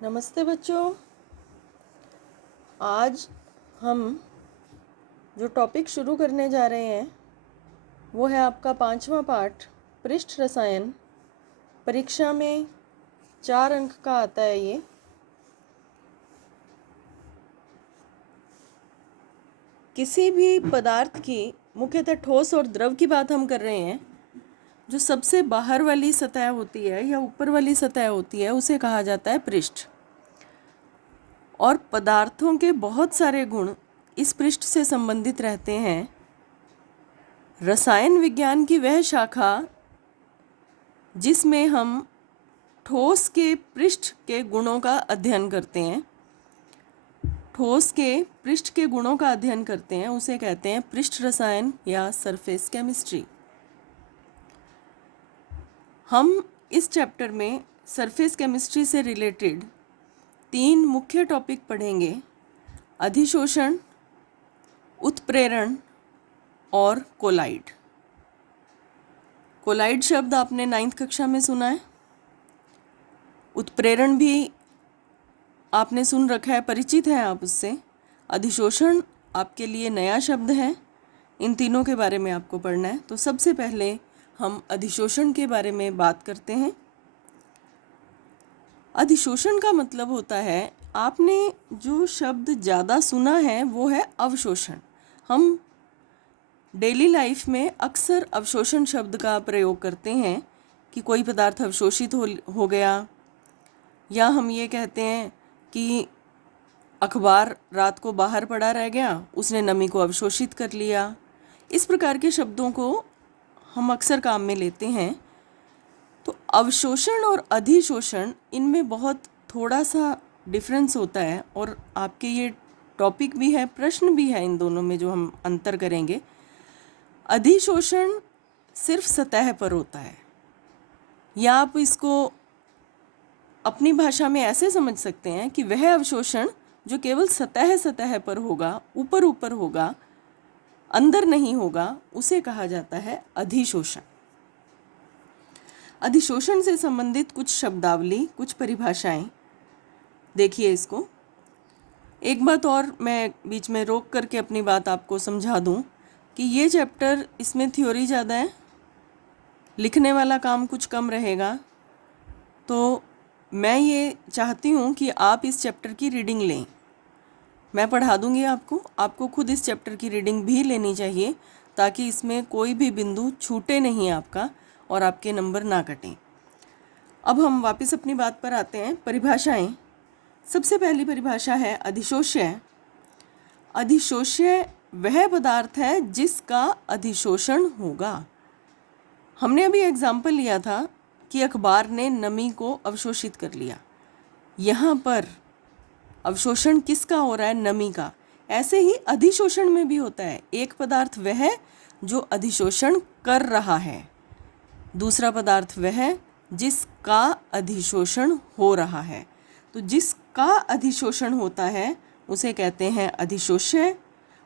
नमस्ते बच्चों। आज हम जो टॉपिक शुरू करने जा रहे हैं वो है आपका 5वां पाठ पृष्ठ रसायन। परीक्षा में 4 अंक का आता है ये। किसी भी पदार्थ की, मुख्यतः ठोस और द्रव की बात हम कर रहे हैं, जो सबसे बाहर वाली सतह होती है या ऊपर वाली सतह होती है उसे कहा जाता है पृष्ठ। और पदार्थों के बहुत सारे गुण इस पृष्ठ से संबंधित रहते हैं। रसायन विज्ञान की वह शाखा जिसमें हम ठोस के पृष्ठ के गुणों का अध्ययन करते हैं, ठोस के पृष्ठ के गुणों का अध्ययन करते हैं, उसे कहते हैं पृष्ठ रसायन या सरफेस केमिस्ट्री। हम इस चैप्टर में सरफेस केमिस्ट्री से रिलेटेड 3 मुख्य टॉपिक पढ़ेंगे: अधिशोषण, उत्प्रेरण और कोलाइड। कोलाइड शब्द आपने 9th कक्षा में सुना है। उत्प्रेरण भी आपने सुन रखा है, परिचित हैं आप उससे। अधिशोषण आपके लिए नया शब्द है। इन तीनों के बारे में आपको पढ़ना है। तो सबसे पहले हम अधिशोषण के बारे में बात करते हैं। अधिशोषण का मतलब होता है, आपने जो शब्द ज़्यादा सुना है वो है अवशोषण। हम डेली लाइफ में अक्सर अवशोषण शब्द का प्रयोग करते हैं कि कोई पदार्थ अवशोषित हो गया, या हम ये कहते हैं कि अखबार रात को बाहर पड़ा रह गया, उसने नमी को अवशोषित कर लिया। इस प्रकार के शब्दों को हम अक्सर काम में लेते हैं। तो अवशोषण और अधिशोषण, इनमें बहुत थोड़ा सा डिफरेंस होता है, और आपके ये टॉपिक भी है, प्रश्न भी है इन दोनों में जो हम अंतर करेंगे। अधिशोषण सिर्फ सतह पर होता है, या आप इसको अपनी भाषा में ऐसे समझ सकते हैं कि वह अवशोषण जो केवल सतह पर होगा, ऊपर ऊपर होगा, अंदर नहीं होगा, उसे कहा जाता है अधिशोषण। अधिशोषण से संबंधित कुछ शब्दावली, कुछ परिभाषाएं देखिए इसको। एक बात और मैं बीच में रोक करके अपनी बात आपको समझा दूं कि ये चैप्टर, इसमें थ्योरी ज़्यादा है, लिखने वाला काम कुछ कम रहेगा। तो मैं ये चाहती हूँ कि आप इस चैप्टर की रीडिंग लें। मैं पढ़ा दूँगी आपको खुद इस चैप्टर की रीडिंग भी लेनी चाहिए, ताकि इसमें कोई भी बिंदु छूटे नहीं आपका और आपके नंबर ना कटें। अब हम वापस अपनी बात पर आते हैं। परिभाषाएं। सबसे पहली परिभाषा है अधिशोष्य। अधिशोष्य वह पदार्थ है जिसका अधिशोषण होगा। हमने अभी एग्जाम्पल लिया था कि अखबार ने नमी को अवशोषित कर लिया। यहाँ पर अवशोषण किसका हो रहा है? नमी का। ऐसे ही अधिशोषण में भी होता है। एक पदार्थ वह जो अधिशोषण कर रहा है, दूसरा पदार्थ वह जिसका अधिशोषण हो रहा है। तो जिसका अधिशोषण होता है उसे कहते हैं अधिशोष्य,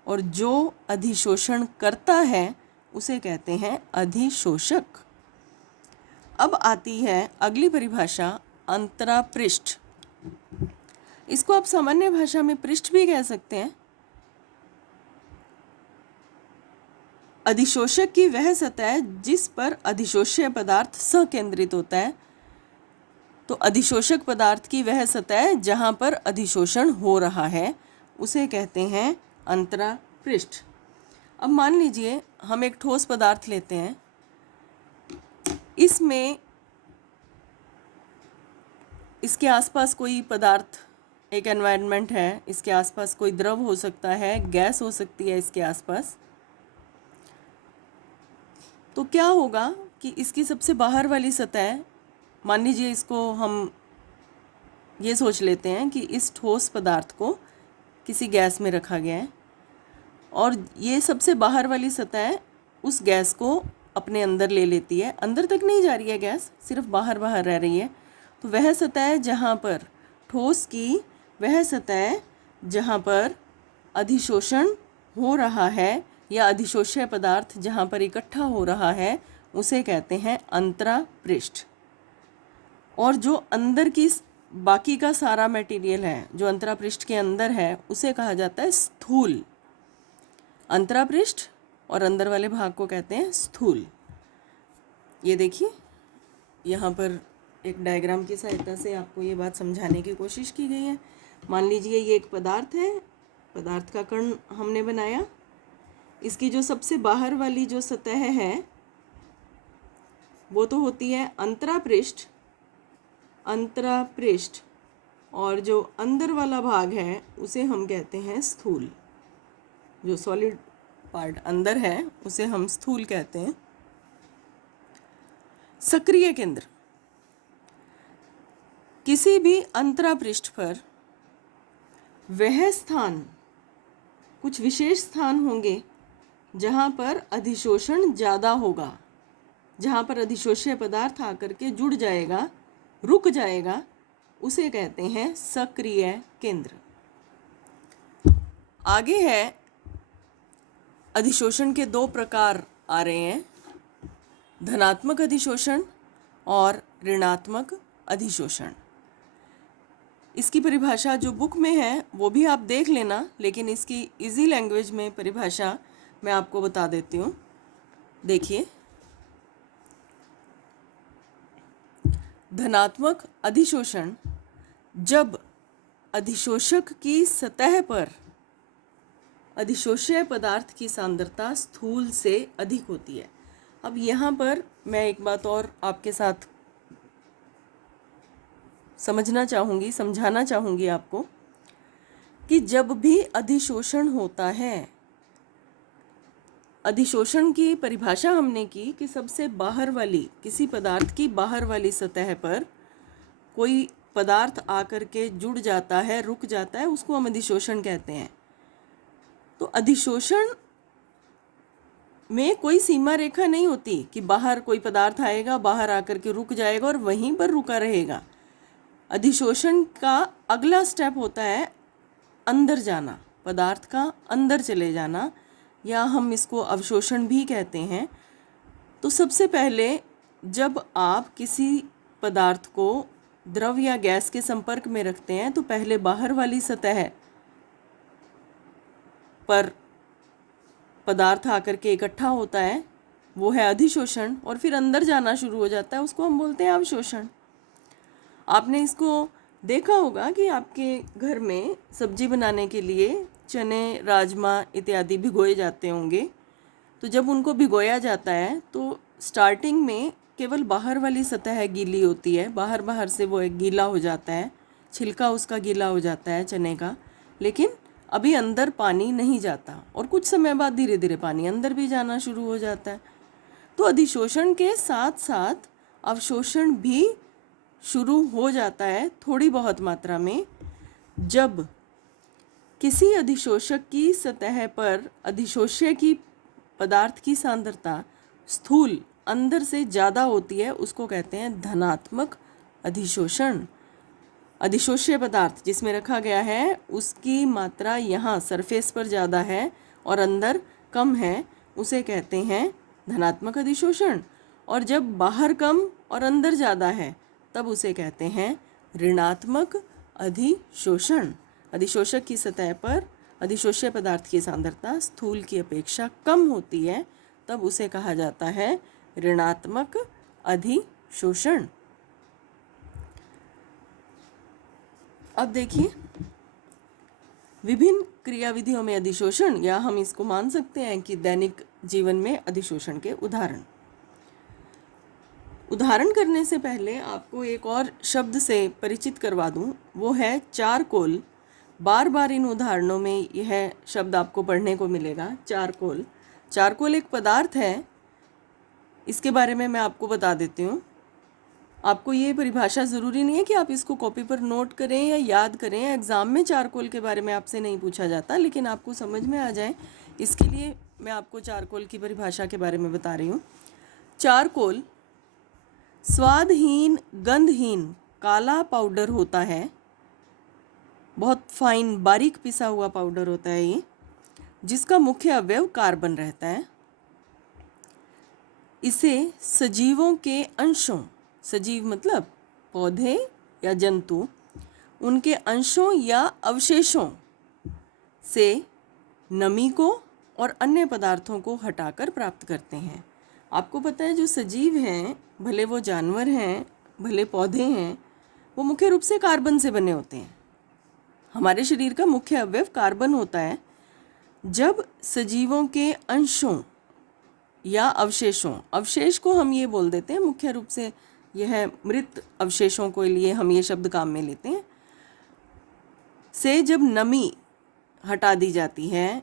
और जो अधिशोषण करता है उसे कहते हैं अधिशोषक। अब आती है अगली परिभाषा, अंतरापृष्ठ। इसको आप सामान्य भाषा में पृष्ठ भी कह सकते हैं। अधिशोषक की वह सतह जिस पर अधिशोष्य पदार्थ सकेंद्रित होता है। तो अधिशोषक पदार्थ की वह सतह जहाँ पर अधिशोषण हो रहा है उसे कहते हैं अंतरापृष्ठ। अब मान लीजिए हम एक ठोस पदार्थ लेते हैं, इसमें इसके आसपास कोई पदार्थ, एक एनवायरनमेंट है, इसके आसपास कोई द्रव हो सकता है, गैस हो सकती है इसके आसपास। तो क्या होगा कि इसकी सबसे बाहर वाली सतह, मान लीजिए इसको हम ये सोच लेते हैं कि इस ठोस पदार्थ को किसी गैस में रखा गया है, और ये सबसे बाहर वाली सतह उस गैस को अपने अंदर ले लेती है। अंदर तक नहीं जा रही है गैस, सिर्फ बाहर बाहर रह रही है। तो वह सतह जहाँ पर ठोस की, वह सतह जहाँ पर अधिशोषण हो रहा है या अधिशोष्य पदार्थ जहाँ पर इकट्ठा हो रहा है उसे कहते हैं अंतरापृष्ठ। और जो अंदर की बाकी का सारा मटेरियल है जो अंतरापृष्ठ के अंदर है उसे कहा जाता है स्थूल। अंतरापृष्ठ और अंदर वाले भाग को कहते हैं स्थूल। ये देखिए, यहाँ पर एक डायग्राम की सहायता से आपको ये बात समझाने की कोशिश की गई है। मान लीजिए ये एक पदार्थ है, पदार्थ का कण हमने बनाया। इसकी जो सबसे बाहर वाली जो सतह है वो तो होती है अंतरापृष्ठ, और जो अंदर वाला भाग है उसे हम कहते हैं स्थूल। जो सॉलिड पार्ट अंदर है उसे हम स्थूल कहते हैं। सक्रिय केंद्र, किसी भी अंतरापृष्ठ पर वह स्थान, कुछ विशेष स्थान होंगे जहाँ पर अधिशोषण ज़्यादा होगा, जहाँ पर अधिशोष्य पदार्थ आकर के जुड़ जाएगा, रुक जाएगा, उसे कहते हैं सक्रिय केंद्र। आगे है, अधिशोषण के दो प्रकार आ रहे हैं, धनात्मक अधिशोषण और ऋणात्मक अधिशोषण। इसकी परिभाषा जो बुक में है वो भी आप देख लेना, लेकिन इसकी इजी लैंग्वेज में परिभाषा मैं आपको बता देती हूँ। देखिए, धनात्मक अधिशोषण जब अधिशोषक की सतह पर अधिशोष्य पदार्थ की सांद्रता स्थूल से अधिक होती है। अब यहाँ पर मैं एक बात और आपके साथ समझाना चाहूँगी आपको कि जब भी अधिशोषण होता है, अधिशोषण की परिभाषा हमने की कि सबसे बाहर वाली, किसी पदार्थ की बाहर वाली सतह पर कोई पदार्थ आकर के जुड़ जाता है, रुक जाता है, उसको हम अधिशोषण कहते हैं। तो अधिशोषण में कोई सीमा रेखा नहीं होती कि बाहर कोई पदार्थ आएगा, बाहर आकर के रुक जाएगा और वहीं पर रुका रहेगा। अधिशोषण का अगला स्टेप होता है अंदर जाना, पदार्थ का अंदर चले जाना, या हम इसको अवशोषण भी कहते हैं। तो सबसे पहले जब आप किसी पदार्थ को द्रव या गैस के संपर्क में रखते हैं तो पहले बाहर वाली सतह पर पदार्थ आकर के इकट्ठा होता है, वो है अधिशोषण, और फिर अंदर जाना शुरू हो जाता है, उसको हम बोलते हैं अवशोषण। आपने इसको देखा होगा कि आपके घर में सब्जी बनाने के लिए चने, राजमा इत्यादि भिगोए जाते होंगे। तो जब उनको भिगोया जाता है तो स्टार्टिंग में केवल बाहर वाली सतह गीली होती है, बाहर से वो एक गीला हो जाता है, छिलका उसका गीला हो जाता है चने का, लेकिन अभी अंदर पानी नहीं जाता, और कुछ समय बाद धीरे धीरे पानी अंदर भी जाना शुरू हो जाता है। तो अधिशोषण के साथ साथ अवशोषण भी शुरू हो जाता है थोड़ी बहुत मात्रा में, जब किसी अधिशोषक की सतह पर अधिशोष्य की पदार्थ की सांद्रता स्थूल अंदर से ज़्यादा होती है, उसको कहते हैं धनात्मक अधिशोषण। अधिशोष्य पदार्थ जिसमें रखा गया है उसकी मात्रा यहाँ सरफेस पर ज़्यादा है और अंदर कम है, उसे कहते हैं धनात्मक अधिशोषण। और जब बाहर कम और अंदर ज़्यादा है तब उसे कहते हैं ऋणात्मक अधिशोषण। अधिशोषक की सतह पर अधिशोष्य पदार्थ की सांद्रता स्थूल की अपेक्षा कम होती है, तब उसे कहा जाता है ऋणात्मक अधिशोषण। अब देखिए, विभिन्न क्रियाविधियों में अधिशोषण, या हम इसको मान सकते हैं कि दैनिक जीवन में अधिशोषण के उदाहरण करने से पहले आपको एक और शब्द से परिचित करवा दूं, वो है चारकोल। बार बार इन उदाहरणों में यह शब्द आपको पढ़ने को मिलेगा, चारकोल। चारकोल एक पदार्थ है, इसके बारे में मैं आपको बता देती हूँ। आपको ये परिभाषा ज़रूरी नहीं है कि आप इसको कॉपी पर नोट करें या याद करें। एग्ज़ाम में चारकोल के बारे में आपसे नहीं पूछा जाता, लेकिन आपको समझ में आ जाए इसके लिए मैं आपको चारकोल की परिभाषा के बारे में बता रही हूँ। चारकोल स्वादहीन, गंधहीन काला पाउडर होता है, बहुत फाइन बारीक पिसा हुआ पाउडर होता है ये, जिसका मुख्य अवयव कार्बन रहता है। इसे सजीवों के अंशों, सजीव मतलब पौधे या जंतु, उनके अंशों या अवशेषों से नमी को और अन्य पदार्थों को हटाकर प्राप्त करते हैं। आपको पता है जो सजीव हैं, भले वो जानवर हैं, भले पौधे हैं, वो मुख्य रूप से कार्बन से बने होते हैं। हमारे शरीर का मुख्य अवयव कार्बन होता है। जब सजीवों के अंशों या अवशेषों, अवशेष को हम ये बोल देते हैं, मुख्य रूप से यह मृत अवशेषों के लिए हम ये शब्द काम में लेते हैं, से जब नमी हटा दी जाती है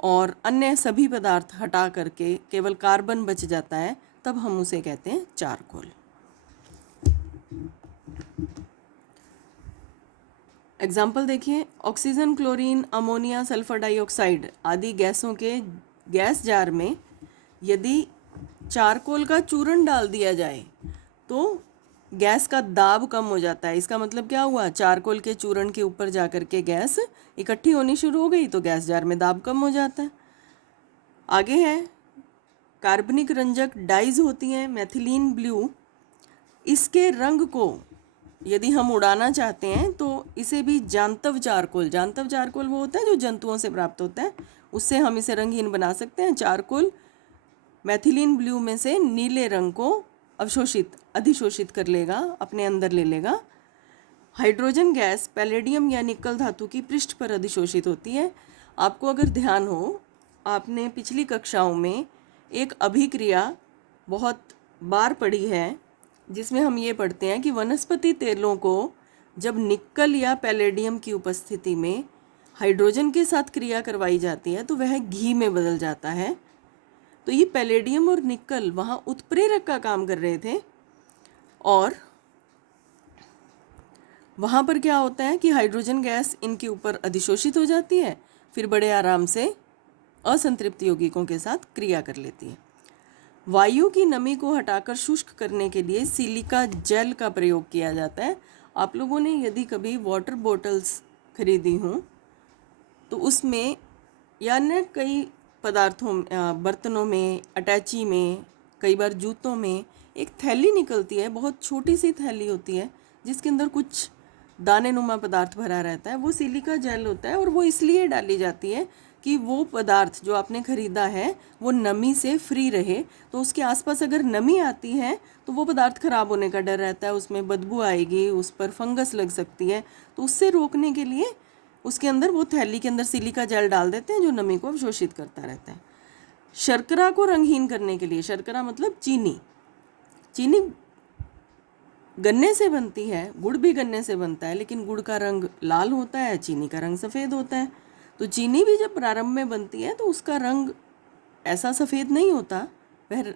और अन्य सभी पदार्थ हटा करके केवल कार्बन बच जाता है, तब हम उसे कहते हैं चारकोल। एग्जाम्पल देखिए, oxygen, chlorine, ammonia, sulphur dioxide आदि गैसों के गैस जार में यदि चारकोल का चूर्ण डाल दिया जाए तो गैस का दाब कम हो जाता है। इसका मतलब क्या हुआ, चारकोल के चूर्ण के ऊपर जाकर के गैस इकट्ठी होनी शुरू हो गई तो गैस जार में दाब कम हो जाता है। आगे है कार्बनिक रंजक डाइज होती हैं, मेथिलीन ब्लू। इसके रंग को यदि हम उड़ाना चाहते हैं तो इसे भी जानतव चारकोल, जानतव चारकोल वो होता है जो जंतुओं से प्राप्त होता है, उससे हम इसे रंगहीन बना सकते हैं। चारकोल मेथिलीन ब्लू में से नीले रंग को अधिशोषित कर लेगा, अपने अंदर ले लेगा। हाइड्रोजन गैस पैलेडियम या निकल धातु की पृष्ठ पर अधिशोषित होती है। आपको अगर ध्यान हो, आपने पिछली कक्षाओं में एक अभिक्रिया बहुत बार पढ़ी है जिसमें हम ये पढ़ते हैं कि वनस्पति तेलों को जब निकल या पैलेडियम की उपस्थिति में हाइड्रोजन के साथ क्रिया करवाई जाती है तो वह घी में बदल जाता है। तो ये पैलेडियम और निकल वहाँ उत्प्रेरक का काम कर रहे थे और वहाँ पर क्या होता है कि हाइड्रोजन गैस इनके ऊपर अधिशोषित हो जाती है, फिर बड़े आराम से असंतृप्त यौगिकों के साथ क्रिया कर लेती है। वायु की नमी को हटाकर शुष्क करने के लिए सिलिका जेल का प्रयोग किया जाता है। आप लोगों ने यदि कभी वाटर बॉटल्स खरीदी हों तो उसमें या न कई पदार्थों, बर्तनों में, अटैची में, कई बार जूतों में एक थैली निकलती है, बहुत छोटी सी थैली होती है जिसके अंदर कुछ दाने नुमा पदार्थ भरा रहता है, वो सिलिका जेल होता है। और वो इसलिए डाली जाती है कि वो पदार्थ जो आपने ख़रीदा है वो नमी से फ्री रहे। तो उसके आसपास अगर नमी आती है तो वो पदार्थ ख़राब होने का डर रहता है, उसमें बदबू आएगी, उस पर फंगस लग सकती है। तो उससे रोकने के लिए उसके अंदर, वो थैली के अंदर सिलिका जेल डाल देते हैं जो नमी को अवशोषित करता रहता है। शर्करा को रंगहीन करने के लिए, शर्करा मतलब चीनी, चीनी गन्ने से बनती है, गुड़ भी गन्ने से बनता है, लेकिन गुड़ का रंग लाल होता है, चीनी का रंग सफ़ेद होता है। तो चीनी भी जब प्रारंभ में बनती है तो उसका रंग ऐसा सफ़ेद नहीं होता, वह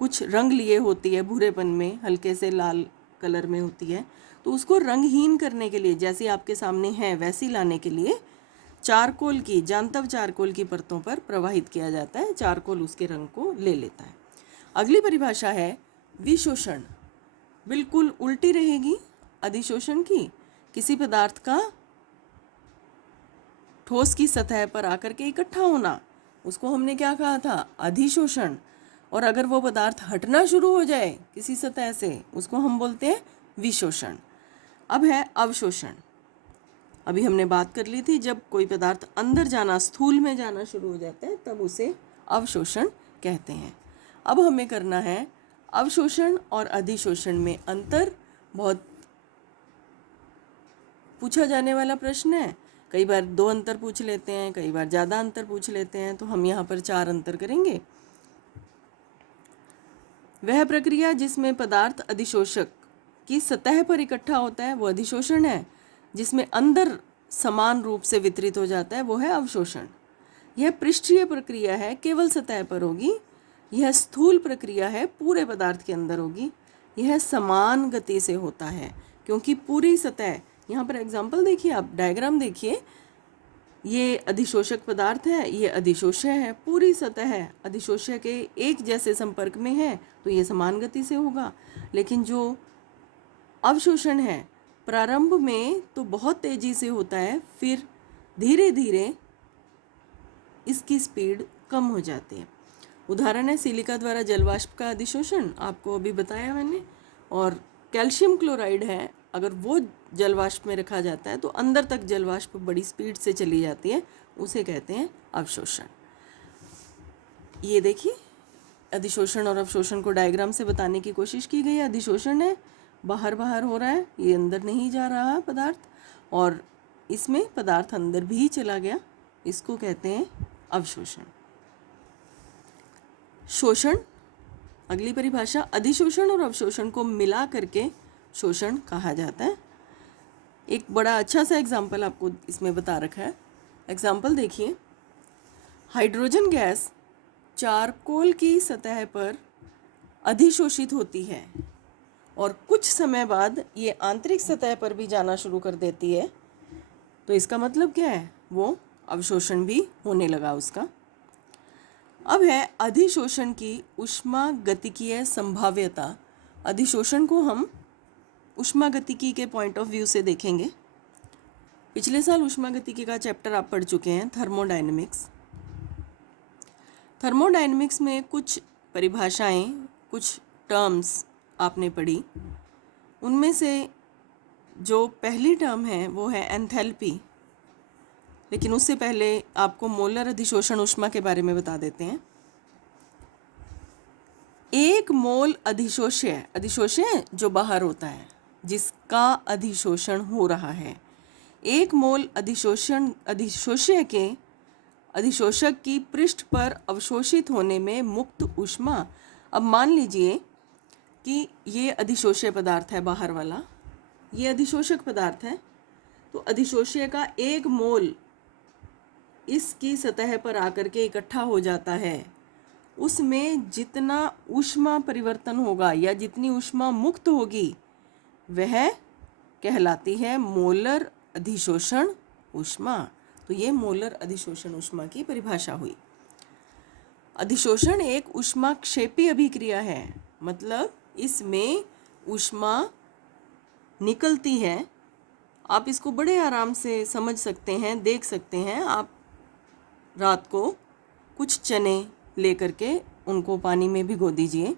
कुछ रंग लिए होती है, भूरेपन में, हल्के से लाल कलर में होती है। तो उसको रंगहीन करने के लिए, जैसे आपके सामने है वैसी लाने के लिए चारकोल की, जानतव चारकोल की परतों पर प्रवाहित किया जाता है। चारकोल उसके रंग को ले लेता है। अगली परिभाषा है विशोषण। बिल्कुल उल्टी रहेगी अधिशोषण की। किसी पदार्थ का ठोस की सतह पर आकर के इकट्ठा होना, उसको हमने क्या कहा था, अधिशोषण। और अगर वो पदार्थ हटना शुरू हो जाए किसी सतह से, उसको हम बोलते हैं विशोषण। अब है अवशोषण। अभी हमने बात कर ली थी, जब कोई पदार्थ अंदर जाना, स्थूल में जाना शुरू हो जाता है तब उसे अवशोषण कहते हैं। अब हमें करना है अवशोषण और अधिशोषण में अंतर। बहुत पूछा जाने वाला प्रश्न है। कई बार 2 अंतर पूछ लेते हैं, कई बार ज़्यादा अंतर पूछ लेते हैं, तो हम यहाँ पर 4 अंतर करेंगे। वह प्रक्रिया जिसमें पदार्थ अधिशोषक की सतह पर इकट्ठा होता है वो अधिशोषण है। जिसमें अंदर समान रूप से वितरित हो जाता है वो है अवशोषण। यह पृष्ठीय प्रक्रिया है, केवल सतह पर होगी। यह स्थूल प्रक्रिया है, पूरे पदार्थ के अंदर होगी। यह समान गति से होता है क्योंकि पूरी सतह, यहाँ पर एग्जाम्पल देखिए, आप डायग्राम देखिए, ये अधिशोषक पदार्थ है, ये अधिशोष्य है, पूरी सतह अधिशोष्य के एक जैसे संपर्क में है तो ये समान गति से होगा। लेकिन जो अवशोषण है प्रारंभ में तो बहुत तेजी से होता है, फिर धीरे धीरे इसकी स्पीड कम हो जाती है। उदाहरण है सिलिका द्वारा जलवाष्प का अधिशोषण, आपको अभी बताया मैंने। और कैल्शियम क्लोराइड है, अगर वो जल वाष्प में रखा जाता है तो अंदर तक जल वाष्प बड़ी स्पीड से चली जाती है, उसे कहते हैं अवशोषण। ये देखिए, अधिशोषण और अवशोषण को डायग्राम से बताने की कोशिश की गई है। अधिशोषण है, बाहर बाहर हो रहा है, ये अंदर नहीं जा रहा पदार्थ, और इसमें पदार्थ अंदर भी चला गया, इसको कहते हैं अवशोषण। शोषण, अगली परिभाषा, अधिशोषण और अवशोषण को मिला करके शोषण कहा जाता है। एक बड़ा अच्छा सा एग्जाम्पल आपको इसमें बता रखा है। एग्जाम्पल देखिए, हाइड्रोजन गैस चारकोल की सतह पर अधिशोषित होती है और कुछ समय बाद ये आंतरिक सतह पर भी जाना शुरू कर देती है, तो इसका मतलब क्या है, वो अवशोषण भी होने लगा उसका। अब है अधिशोषण की ऊष्मागतिकीय संभाव्यता। अधिशोषण को हम ऊष्मागतिकी के पॉइंट ऑफ व्यू से देखेंगे। पिछले साल ऊष्मागतिकी का चैप्टर आप पढ़ चुके हैं, थर्मोडायनेमिक्स। थर्मोडायनेमिक्स में कुछ परिभाषाएं, कुछ टर्म्स आपने पढ़ी। उनमें से जो पहली टर्म है वो है एंथैल्पी। लेकिन उससे पहले आपको मोलर अधिशोषण ऊष्मा के बारे में बता देते हैं। एक मोल अधिशोष्य जो बाहर होता है, जिसका अधिशोषण हो रहा है, एक मोल अधिशोषक की पृष्ठ पर अवशोषित होने में मुक्त ऊष्मा। अब मान लीजिए कि ये अधिशोष्य पदार्थ है, बाहर वाला ये अधिशोषक पदार्थ है, तो अधिशोष्य का एक मोल इसकी सतह पर आकर के इकट्ठा हो जाता है। उसमें जितना ऊष्मा परिवर्तन होगा या जितनी ऊष्मा मुक्त होगी वह कहलाती है मोलर अधिशोषण ऊष्मा। तो ये मोलर अधिशोषण ऊष्मा की परिभाषा हुई। अधिशोषण एक ऊष्माक्षेपी अभिक्रिया है, मतलब इसमें ऊष्मा निकलती है। आप इसको बड़े आराम से समझ सकते हैं, देख सकते हैं। आप रात को कुछ चने ले करके उनको पानी में भिगो दीजिए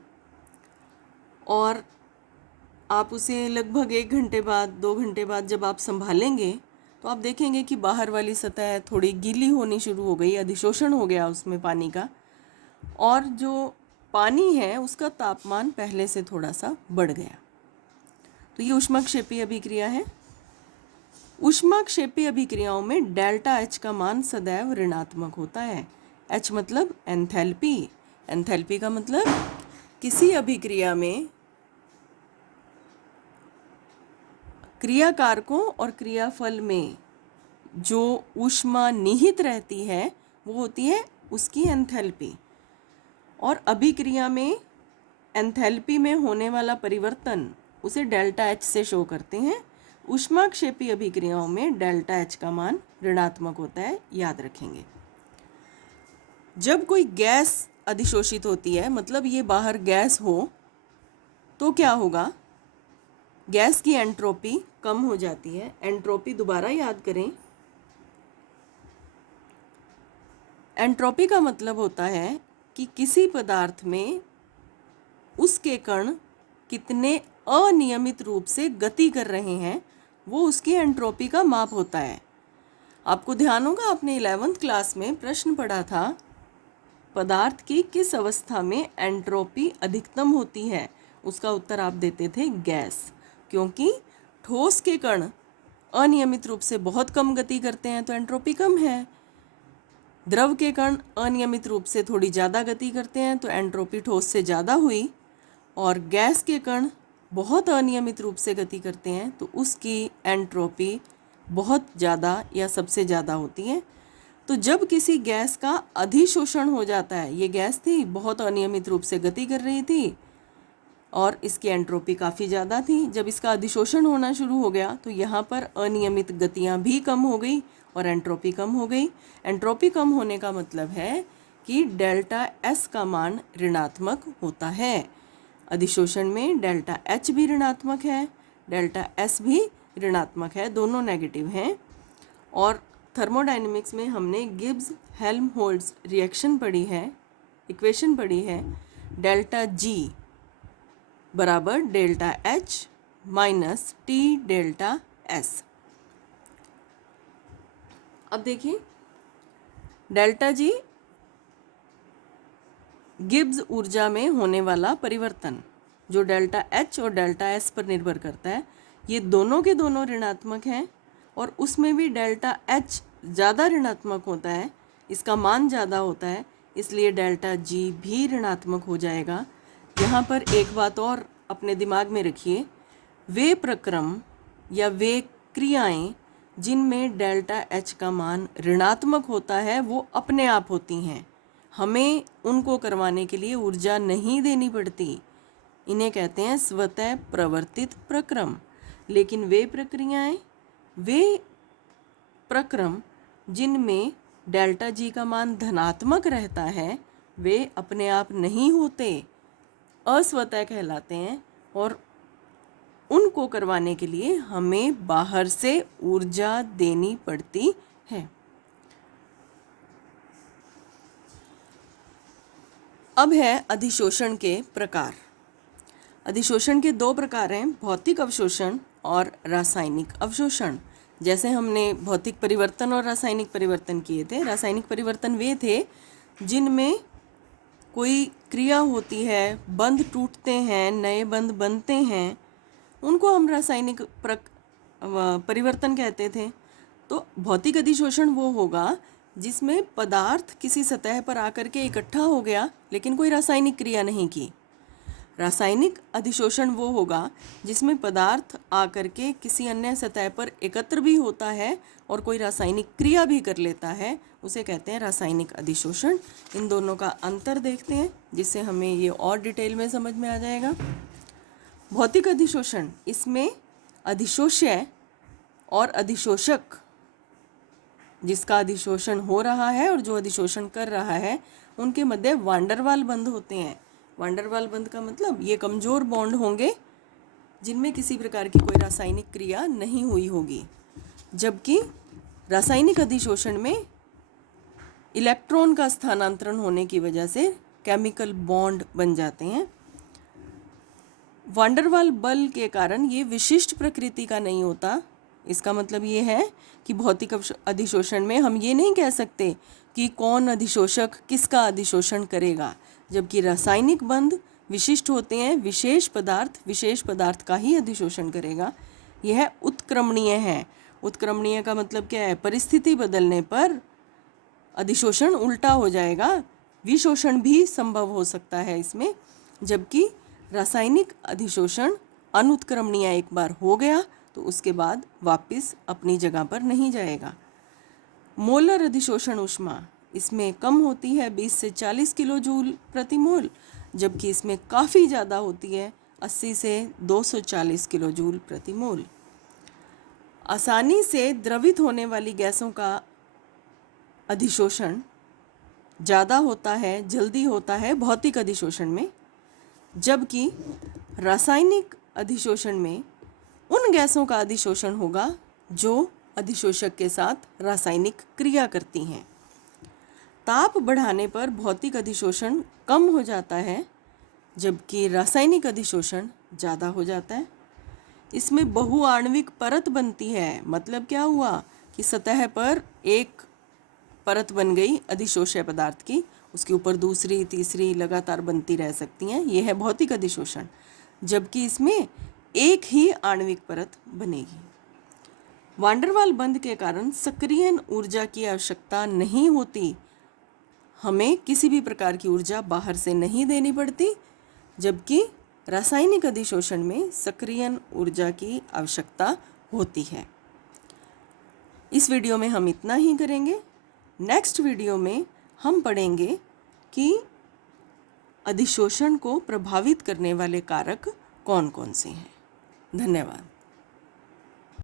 और आप उसे लगभग 1 घंटे बाद, 2 घंटे बाद जब आप संभालेंगे तो आप देखेंगे कि बाहर वाली सतह थोड़ी गीली होनी शुरू हो गई, अधिशोषण हो गया उसमें पानी का, और जो पानी है उसका तापमान पहले से थोड़ा सा बढ़ गया। तो ये ऊष्माक्षेपी अभिक्रिया है। ऊष्माक्षेपी अभिक्रियाओं में डेल्टा एच का मान सदैव ऋणात्मक होता है। एच मतलब एंथैल्पी। एंथैल्पी का मतलब किसी अभिक्रिया में क्रिया कारकों और क्रियाफल में जो ऊष्मा निहित रहती है वो होती है उसकी एंथैल्पी, और अभिक्रिया में एंथैल्पी में होने वाला परिवर्तन उसे डेल्टा एच से शो करते हैं। ऊष्माक्षेपी अभिक्रियाओं में डेल्टा एच का मान ऋणात्मक होता है, याद रखेंगे। जब कोई गैस अधिशोषित होती है, मतलब ये बाहर गैस हो, तो क्या होगा, गैस की एंट्रोपी कम हो जाती है। एंट्रोपी दोबारा याद करें, एंट्रोपी का मतलब होता है कि किसी पदार्थ में उसके कण कितने अनियमित रूप से गति कर रहे हैं, वो उसकी एंट्रोपी का माप होता है। आपको ध्यान होगा, आपने 11th क्लास में प्रश्न पढ़ा था, पदार्थ की किस अवस्था में एंट्रोपी अधिकतम होती है। उसका उत्तर आप देते थे गैस, क्योंकि ठोस के कण अनियमित रूप से बहुत कम गति करते हैं तो एंट्रोपी कम है। द्रव के कण अनियमित रूप से थोड़ी ज़्यादा गति करते हैं तो एंट्रोपी ठोस से ज़्यादा हुई, और गैस के कण बहुत अनियमित रूप से गति करते हैं तो उसकी एंट्रोपी बहुत ज़्यादा या सबसे ज़्यादा होती है। तो जब किसी गैस का अधिशोषण हो जाता है, ये गैस थी बहुत अनियमित रूप से गति कर रही थी और इसकी एंट्रोपी काफ़ी ज़्यादा थी, जब इसका अधिशोषण होना शुरू हो गया तो यहाँ पर अनियमित गतियाँ भी कम हो गई और एंट्रोपी कम हो गई। एंट्रोपी कम होने का मतलब है कि डेल्टा एस का मान ऋणात्मक होता है। अधिशोषण में डेल्टा एच भी ऋणात्मक है, डेल्टा एस भी ऋणात्मक है, दोनों नेगेटिव हैं। और थर्मोडायनेमिक्स में हमने गिब्स हेल्महोल्ट्ज़ रिएक्शन पढ़ी है, इक्वेशन पढ़ी है, डेल्टा जी बराबर delta H minus T delta S. अब देखिए डेल्टा जी गिब्स ऊर्जा में होने वाला परिवर्तन जो डेल्टा एच और डेल्टा एस पर निर्भर करता है, ये दोनों के दोनों ऋणात्मक हैं और उसमें भी डेल्टा एच ज़्यादा ऋणात्मक होता है, इसका मान ज़्यादा होता है, इसलिए डेल्टा जी भी ऋणात्मक हो जाएगा। यहाँ पर एक बात और अपने दिमाग में रखिए, वे प्रक्रम या वे क्रियाएं जिनमें डेल्टा एच का मान ऋणात्मक होता है वो अपने आप होती हैं, हमें उनको करवाने के लिए ऊर्जा नहीं देनी पड़ती। इन्हें कहते हैं स्वतः प्रवर्तित प्रक्रम। लेकिन वे प्रक्रियाएं, वे प्रक्रम जिनमें डेल्टा जी का मान धनात्मक रहता है, वे अपने आप नहीं होते, अस्वतः कहलाते हैं और उनको करवाने के लिए हमें बाहर से ऊर्जा देनी पड़ती है। अब है अधिशोषण के प्रकार। अधिशोषण के दो प्रकार हैं, भौतिक अवशोषण और रासायनिक अवशोषण। जैसे हमने भौतिक परिवर्तन और रासायनिक परिवर्तन किए थे, रासायनिक परिवर्तन वे थे जिनमें कोई क्रिया होती है, बंध टूटते हैं, नए बंध बनते हैं, उनको हम रासायनिक परिवर्तन कहते थे। तो भौतिक अधिशोषण वो होगा जिसमें पदार्थ किसी सतह पर आकर के इकट्ठा हो गया लेकिन कोई रासायनिक क्रिया नहीं की। रासायनिक अधिशोषण वो होगा जिसमें पदार्थ आकर के किसी अन्य सतह पर एकत्र भी होता है और कोई रासायनिक क्रिया भी कर लेता है, उसे कहते हैं रासायनिक अधिशोषण। इन दोनों का अंतर देखते हैं जिससे हमें ये और डिटेल में समझ में आ जाएगा। भौतिक अधिशोषण, इसमें अधिशोष्य और अधिशोषक, जिसका अधिशोषण हो रहा है और जो अधिशोषण कर रहा है, उनके मध्य वांडरवाल बंध होते हैं। वांडरवाल बंध का मतलब ये कमज़ोर बॉन्ड होंगे जिनमें किसी प्रकार की कोई रासायनिक क्रिया नहीं हुई होगी, जबकि रासायनिक अधिशोषण में इलेक्ट्रॉन का स्थानांतरण होने की वजह से केमिकल बॉन्ड बन जाते हैं। वांडरवाल बल के कारण ये विशिष्ट प्रकृति का नहीं होता। इसका मतलब ये है कि भौतिक अधिशोषण में हम ये नहीं कह सकते कि कौन अधिशोषक किसका अधिशोषण करेगा, जबकि रासायनिक बंध विशिष्ट होते हैं, विशेष पदार्थ का ही अधिशोषण करेगा। यह उत्क्रमणीय है। उत्क्रमणीय का मतलब क्या है? परिस्थिति बदलने पर अधिशोषण उल्टा हो जाएगा, विशोषण भी संभव हो सकता है इसमें, जबकि रासायनिक अधिशोषण अनुत्क्रमणीय एक बार हो गया तो उसके बाद वापस अपनी जगह पर नहीं जाएगा। मोलर अधिशोषण ऊष्मा, इसमें कम होती है 20 से 40 किलो जूल प्रति मोल, जबकि इसमें काफ़ी ज़्यादा होती है 80 से 240 किलो जूल प्रति मोल। आसानी से द्रवित होने वाली गैसों का अधिशोषण ज़्यादा होता है, जल्दी होता है भौतिक अधिशोषण में, जबकि रासायनिक अधिशोषण में उन गैसों का अधिशोषण होगा जो अधिशोषक के साथ रासायनिक क्रिया करती हैं। ताप बढ़ाने पर भौतिक अधिशोषण कम हो जाता है, जबकि रासायनिक अधिशोषण ज़्यादा हो जाता है। इसमें बहुआण्विक परत बनती है। मतलब क्या हुआ कि सतह पर एक परत बन गई अधिशोष्य पदार्थ की, उसके ऊपर दूसरी तीसरी लगातार बनती रह सकती हैं, यह है भौतिक अधिशोषण, जबकि इसमें एक ही आणविक परत बनेगी। वांडरवाल बंध के कारण सक्रियण ऊर्जा की आवश्यकता नहीं होती, हमें किसी भी प्रकार की ऊर्जा बाहर से नहीं देनी पड़ती, जबकि रासायनिक अधिशोषण में सक्रियण ऊर्जा की आवश्यकता होती है। इस वीडियो में हम इतना ही करेंगे। नेक्स्ट वीडियो में हम पढ़ेंगे कि अधिशोषण को प्रभावित करने वाले कारक कौन कौन से हैं। धन्यवाद।